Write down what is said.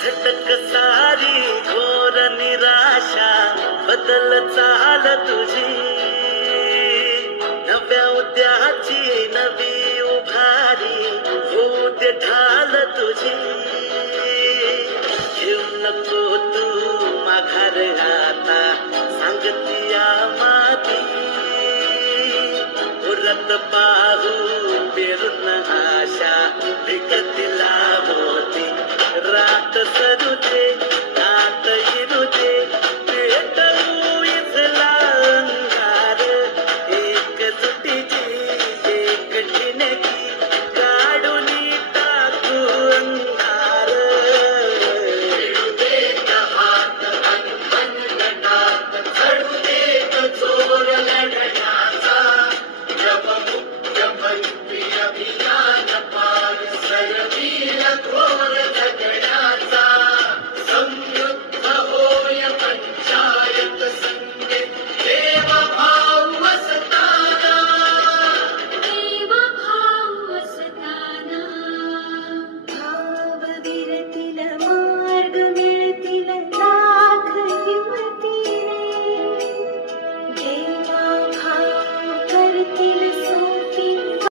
झटक सारी घोर निराशा बदल चाल तुझी नव्या उद्याची नवी उभारी होऊ दे ढाल तुझी घेऊ नको तू माघार आता सांगतिया माती उरत पाहू पेरून आशा विकतीला होती रात सरू दे